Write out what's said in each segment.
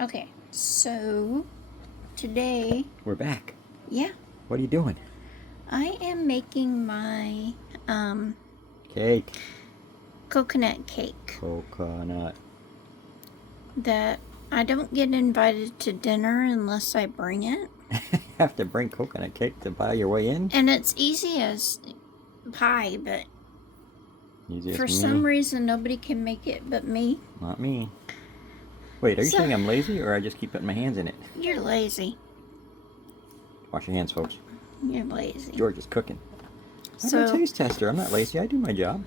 Okay, so today, We're back. yeah, What are you doing? I am making my Cake. coconut cake Coconut. that I don't get invited to dinner unless I bring it. You have to bring coconut cake to buy your way in? And it's easy as pie, but Easy as for me. some reason nobody can make it but me. Not me. Wait, are you saying I'm lazy or I just keep putting my hands in it? You're lazy. Wash your hands, folks. You're lazy. George is cooking. I'm So a taste tester. I'm not lazy. I do my job.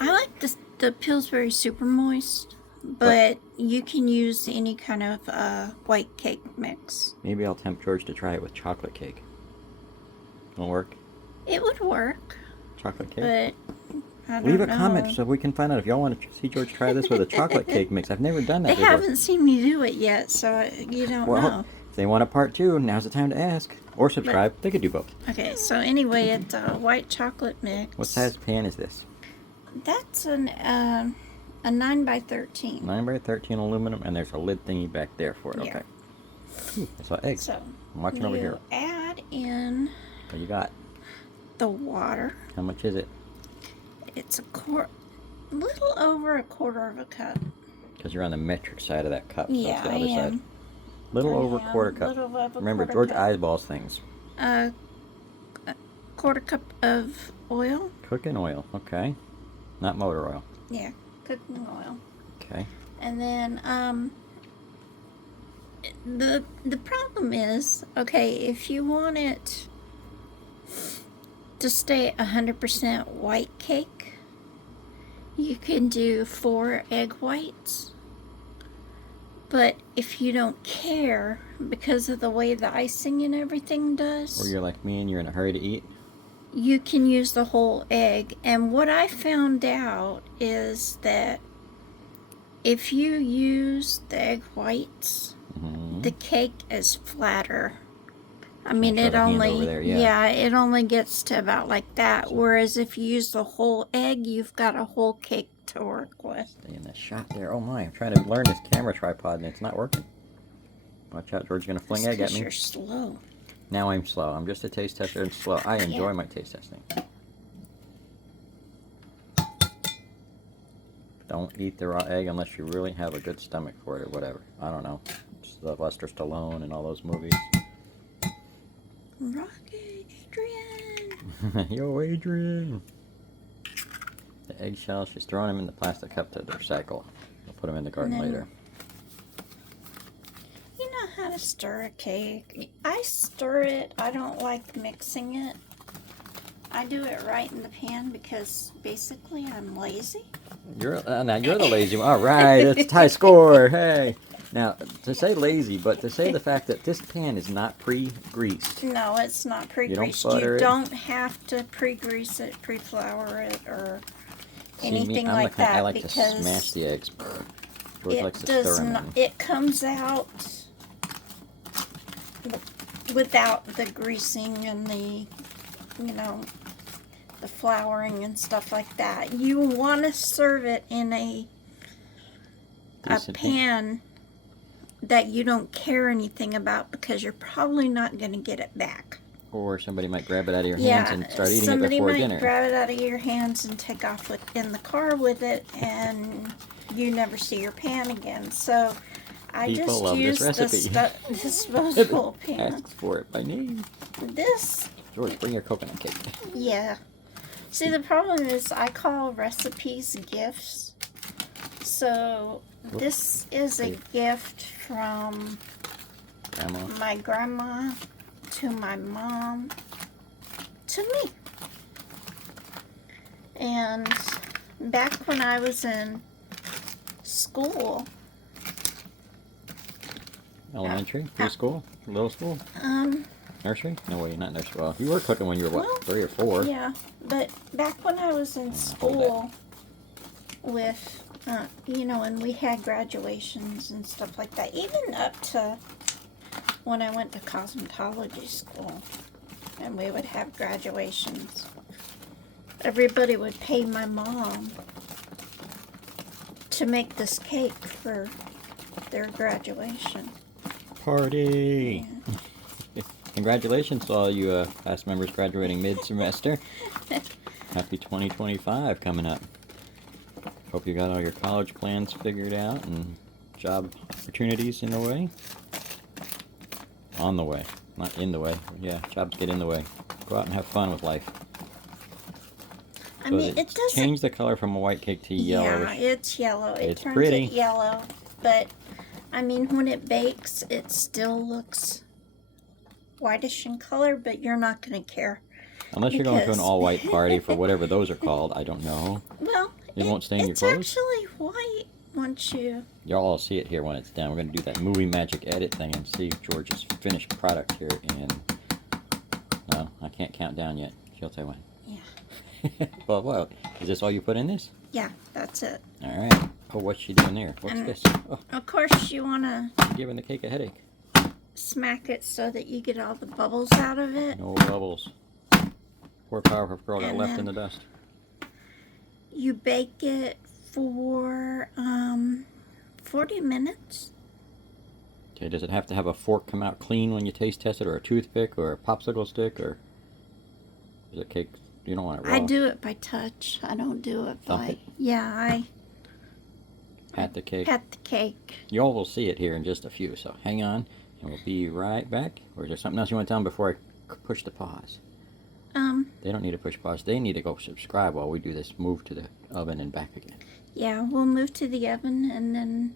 I like the Pillsbury Super Moist, but you can use any kind of white cake mix. Maybe I'll tempt George to try it with chocolate cake. Won't work? It would work, Chocolate cake? but I don't Leave a know. comment so we can find out if y'all want to see George try this with a chocolate cake mix. I've never done that They before. haven't seen me do it yet, so you don't know. If they want a part 2, now's the time to ask. Or subscribe. They could do both. Okay, so anyway, it's a white chocolate mix. What size pan is this? That's a 9x13. 9x13 aluminum, and there's a lid thingy back there for it. Yeah. Okay. Ooh, I saw eggs. So I'm watching over here. add in What you got? the water. How much is it? It's a little over a quarter of a cup. Because you're on the metric side of that cup. So Yeah, it's the I other am. side. Little over a quarter cup. Little over Remember, quarter George cup. eyeballs things. A quarter cup of oil. Cooking oil. Okay. Not motor oil. Yeah, cooking oil. Okay. And then the problem is, okay, if you want it to stay 100% white cake, you can do 4 egg whites. But if you don't care, because of the way the icing and everything does, Or you're like me and you're in a hurry to eat. you can use the whole egg. And what I found out is that if you use the egg whites, the cake is flatter. I mean, Try it the hand only, over there, yeah. it only gets to about like that. Whereas if you use the whole egg, you've got a whole cake to work with. Stay in that shot there. Oh my, I'm trying to learn this camera tripod and it's not working. Watch out, George's going to fling That's egg at 'cause me. you're slow. Now I'm slow. I'm just a taste tester and slow. I enjoy my taste testing. Don't eat the raw egg unless you really have a good stomach for it or whatever. I don't know. It's the Lester Stallone and all those movies. Rocket Adrian. Yo, Adrian. The eggshells, she's throwing them in the plastic cup to recycle. We'll put them in the garden And then- later. You know how to stir a cake. I stir it. I don't like mixing it. I do it right in the pan because basically I'm lazy. Now you're the lazy one. All right, it's tie score. Hey. Now, to say lazy, but to say the fact that this pan is not pre-greased. No, it's not pre-greased. butter You it? don't have to pre-grease it, pre-flour it, or See, me, anything I'm like the kind, that I like because to smash the eggs. George it likes to does stir them not. in. It comes out without the greasing and the, the flouring and stuff like that. You want to serve it in a Decent pan that you don't care anything about because you're probably not going to get it back. Or somebody might grab it out of your hands and start eating it somebody before might dinner. grab it out of your hands and take off in the car with it, and you never see your pan again. So I People just love use this the recipe. disposable pan. Asks for it by name. This, George, bring your coconut cake. yeah. See, the problem is I call recipes gifts. So this is a gift from Grandma. my grandma to my mom to me. And back when I was in school, Elementary? Preschool? Little school? Nursery? No way, not nursery. Well, you were cooking when you were, what, 3 or 4? yeah, but back when I was in school with, and we had graduations and stuff like that, even up to when I went to cosmetology school, and we would have graduations. Everybody would pay my mom to make this cake for their graduation. Party! Yeah. Congratulations to all you class members graduating mid-semester. Happy 2025 coming up. Hope you got all your college plans figured out and job opportunities in the way. On the way, not in the way. Yeah, jobs get in the way. Go out and have fun with life. I mean, it doesn't change the color from a white cake to yellow. Yeah, it's yellow. It It's turns pretty. it yellow, but I mean, when it bakes, it still looks whitish in color, but you're not going to care. Unless you're going to an all-white party for whatever those are called. I don't know. Well, it won't stain your clothes? It's actually white once you... Y'all all see it here when it's done. We're going to do that movie magic edit thing and see George's finished product here in... No, I can't count down yet. She'll say when. Yeah. Well, what? Is this all you put in this? Yeah, that's it. All right. Oh, what's she doing there? What's this? Oh, of course, you want to giving the cake a headache. smack it so that you get all the bubbles out of it. No bubbles. Poor powerful girl got And left in then the dust. You bake it for 40 minutes. Okay, does it have to have a fork come out clean when you taste test it, or a toothpick, or a popsicle stick, or is it cake? You don't want it raw. I do it by touch. I don't do it Thump by... it? Yeah, I Pat the cake. pat the cake. Y'all will see it here in just a few, so hang on, and we'll be right back. Or is there something else you want to tell them before I push the pause? They don't need to push pause. They need to go subscribe while we do this move to the oven and back again. Yeah, we'll move to the oven and then...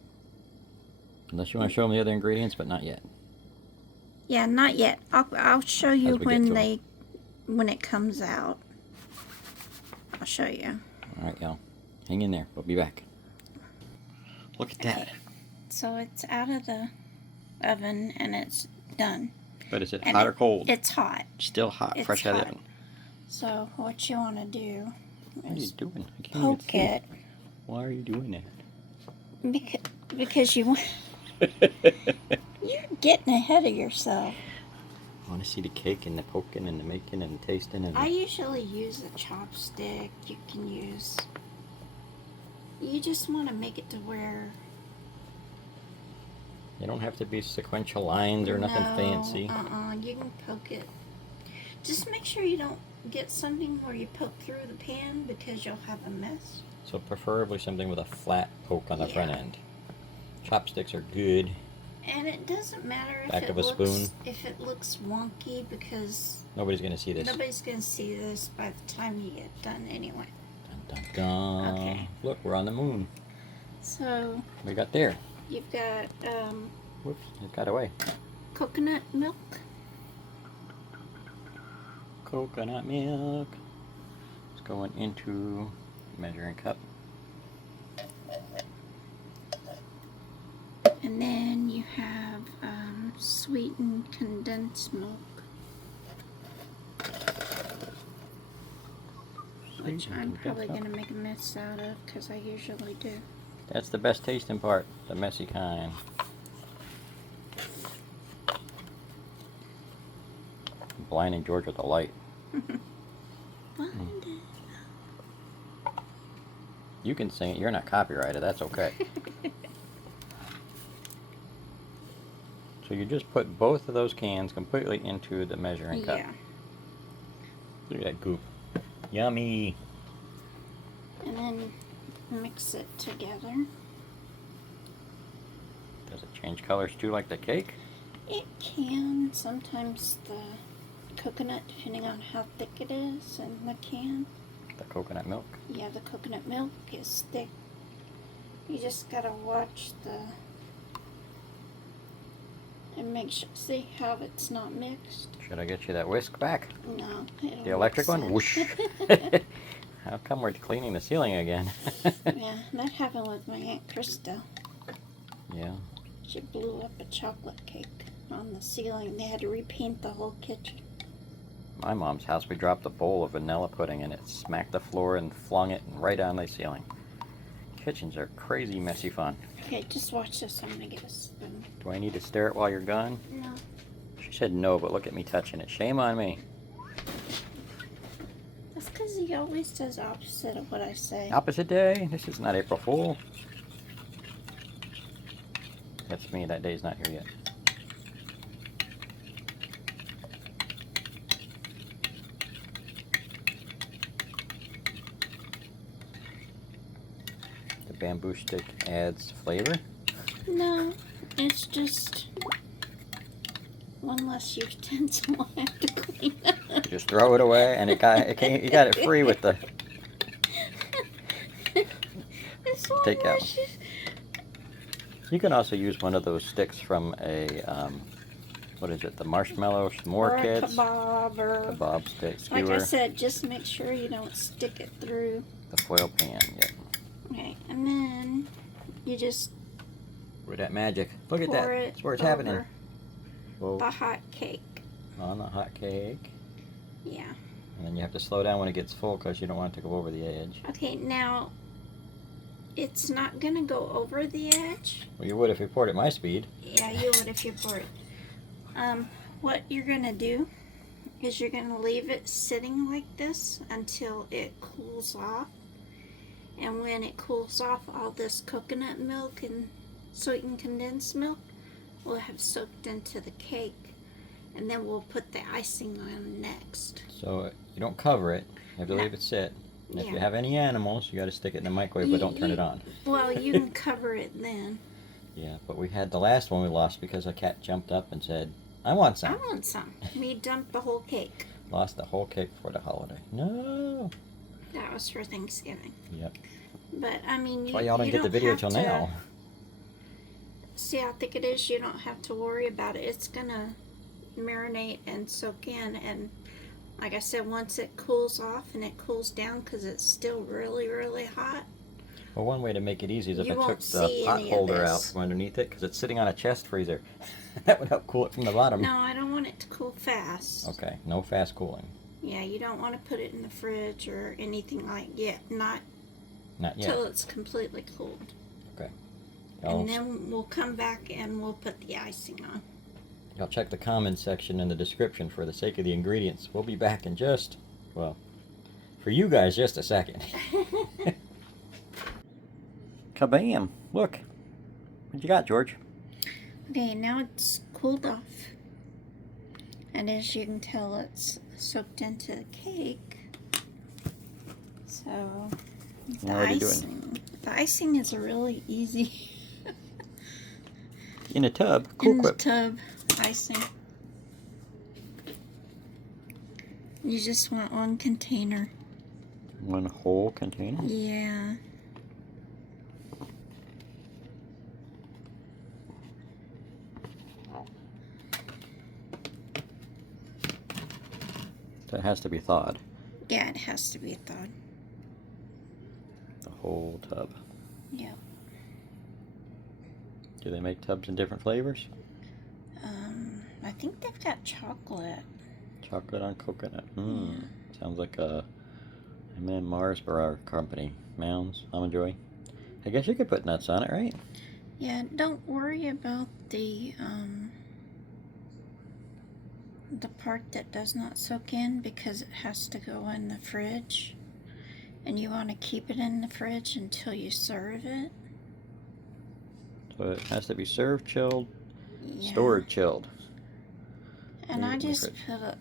Unless you want to show them the other ingredients, but not yet. Yeah, not yet. I'll show you As we get to when it comes out. I'll show you. All right, y'all. Hang in there. We'll be back. Look at that. Okay. So it's out of the oven and it's done. But is it And hot or cold? It's hot. Still hot, It's fresh out of the hot. oven. So what you want to do What are you is doing? I can't even poke see. it Why are you doing because you want... that? You're getting ahead of yourself. I want to see the cake and the poking and the making and the tasting. And I usually use a chopstick. You can use... You just want to make it to where... You don't have to be sequential lines or nothing fancy. You can poke it. Just make sure you don't get something where you poke through the pan because you'll have a mess. So preferably something with a flat poke on the front Yeah. end. Chopsticks are good. And it doesn't matter if Back it of a looks spoon. if it looks wonky because Nobody's going to see this. nobody's gonna see this by the time you get done anyway. Dun, dun, dun. Okay. Look, we're on the moon. So We got there. you've got Whoops, it got away. coconut milk. Coconut milk. It's going into measuring cup. And then you have sweetened condensed milk, which I'm probably going to make a mess out of because I usually do. That's the best tasting part, the messy kind. I'm blinding George with the light. Blinded. You can sing it, you're not copyrighted, that's okay. So you just put both of those cans completely into the measuring cup. Yeah. Look at that goop. Yummy. And then mix it together. Does it change colors too like the cake? It can. Sometimes the coconut, depending on how thick it is in the can. The coconut milk? Yeah, the coconut milk is thick. You just gotta watch the... And make sure, see how it's not mixed? Should I get you that whisk back? No. It'll The electric mix one? it. Whoosh. How come we're cleaning the ceiling again? Yeah, that happened with my Aunt Krista. Yeah. She blew up a chocolate cake on the ceiling. They had to repaint the whole kitchen. My mom's house, we dropped a bowl of vanilla pudding and it smacked the floor and flung it right on the ceiling. Kitchens are crazy messy fun. Okay, just watch this. I'm gonna get a spoon. Do I need to stir it while you're gone? No. She said no, but look at me touching it. Shame on me. That's because he always does opposite of what I say. Opposite day? This is not April Fool. That's me. That day's not here yet. The bamboo stick adds flavor? No, it's just one less utensil I have to clean up. You just throw it away, and you got it free with the takeout. You can also use one of those sticks from a what is it? The marshmallow s'more kits. Kebab stick skewer. Like I said, just make sure you don't stick it through the foil pan. Yep. Okay, and then you just with that magic. Look at that. That's where it's happening. Whoa. The hot cake. On the hot cake. Yeah. And then you have to slow down when it gets full because you don't want it to go over the edge. Okay, now it's not gonna go over the edge. Well, you would if you poured at my speed. Yeah, you would if you poured it. What you're gonna do is you're gonna leave it sitting like this until it cools off. And when it cools off, all this coconut milk and sweetened condensed milk will have soaked into the cake. And then we'll put the icing on next. So you don't cover it. You have to leave it sit. And if you have any animals, you got to stick it in the microwave, but don't turn it on. Well, you can cover it then. Yeah, but we had the last one we lost because a cat jumped up and said, I want some. I want some. We dumped the whole cake. Lost the whole cake for the holiday. No. That was for Thanksgiving. Yep. But, I mean, That's why y'all didn't get the video till now. See how thick it is? You don't have to worry about it. It's going to marinate and soak in. And, like I said, once it cools off and it cools down because it's still really, really hot. Well, one way to make it easy is if I took the see pot holder out from underneath it because it's sitting on a chest freezer. That would help cool it from the bottom. No, I don't want it to cool fast. Okay, no fast cooling. Yeah, you don't want to put it in the fridge or anything like yet. Not yet. Till it's completely cooled. Okay. And then we'll come back and we'll put the icing on. Y'all check the comments section in the description for the sake of the ingredients. We'll be back in just, well, for you guys, just a second. Kabam! Look. What you got, George? Okay, now it's cooled off. And as you can tell, it's soaked into the cake. So, the icing is a really easy. In a tub, Cool Whip. Tub icing. You just want one container. One whole container? Yeah. So it has to be thawed. Yeah, it has to be thawed. The whole tub. Yeah. Do they make tubs in different flavors? I think they've got chocolate. Chocolate on coconut. Sounds like a M&M Mars Bar company. Mounds, Almond Joy. I guess you could put nuts on it, right? Yeah, don't worry about the part that does not soak in because it has to go in the fridge. And you want to keep it in the fridge until you serve it. So it has to be served chilled, stored chilled. And I just put it,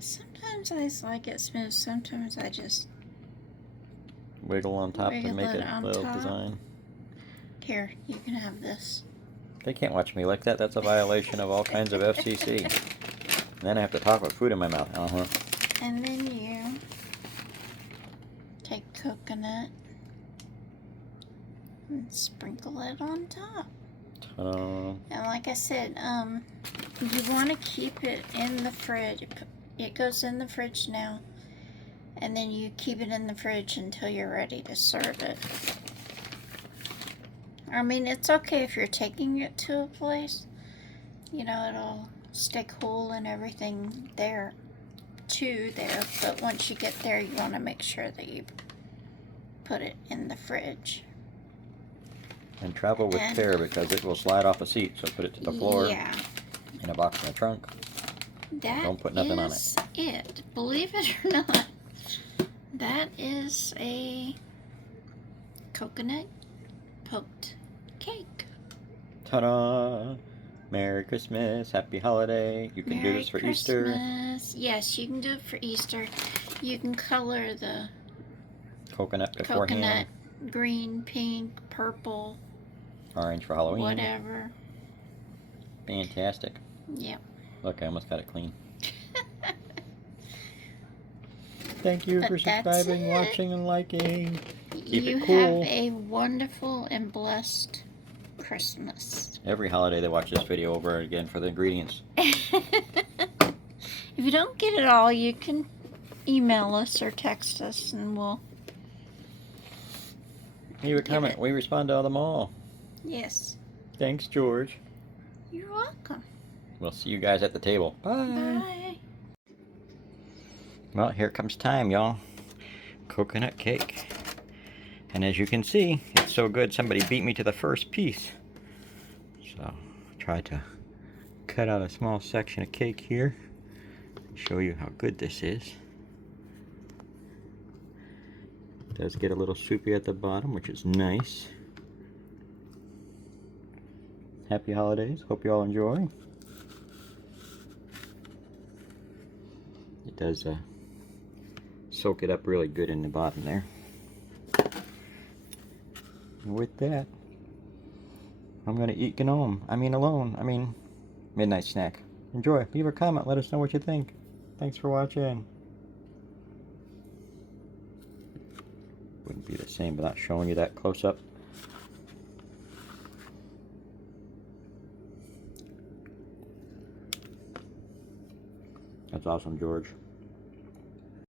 sometimes I like it smooth, sometimes I just wiggle on top to make it a little design. Here, you can have this. They can't watch me like that. That's a violation of all kinds of FCC. And then I have to talk with food in my mouth. And then you take coconut and sprinkle it on top. And like I said, you want to keep it in the fridge. It goes in the fridge now. And then you keep it in the fridge until you're ready to serve it. I mean, it's okay if you're taking it to a place. You know, it'll stay cool and everything there. But once you get there, you want to make sure that you put it in the fridge. And travel with care because it will slide off a seat, so put it to the floor. Yeah. In a box in a trunk. Don't put nothing on it. Believe it or not, that is a coconut poked cake. Ta-da! Merry Christmas, Happy Holiday. You can do this for Easter. Christmas. Yes, you can do it for Easter. You can color the Coconut beforehand. coconut green, pink, purple, Orange for Halloween. whatever. Fantastic. Yep. Look, I almost got it clean. Thank you But for that's subscribing, it. watching, and liking. Keep You it cool. have a wonderful and blessed Christmas. Every holiday they watch this video over again for the ingredients. If you don't get it all, you can email us or text us and we'll... Leave a comment. We respond to them all. Yes. Thanks, George. You're welcome. We'll see you guys at the table. Bye. Bye. Well, here comes time, y'all. Coconut cake. And as you can see, it's so good somebody beat me to the first piece. So, I tried to cut out a small section of cake here. Show you how good this is. It does get a little soupy at the bottom, which is nice. Happy holidays. Hope you all enjoy. It does soak it up really good in the bottom there. And with that, I'm gonna eat alone. Midnight snack. Enjoy. Leave a comment. Let us know what you think. Thanks for watching. Wouldn't be the same without showing you that close up. That's awesome, George.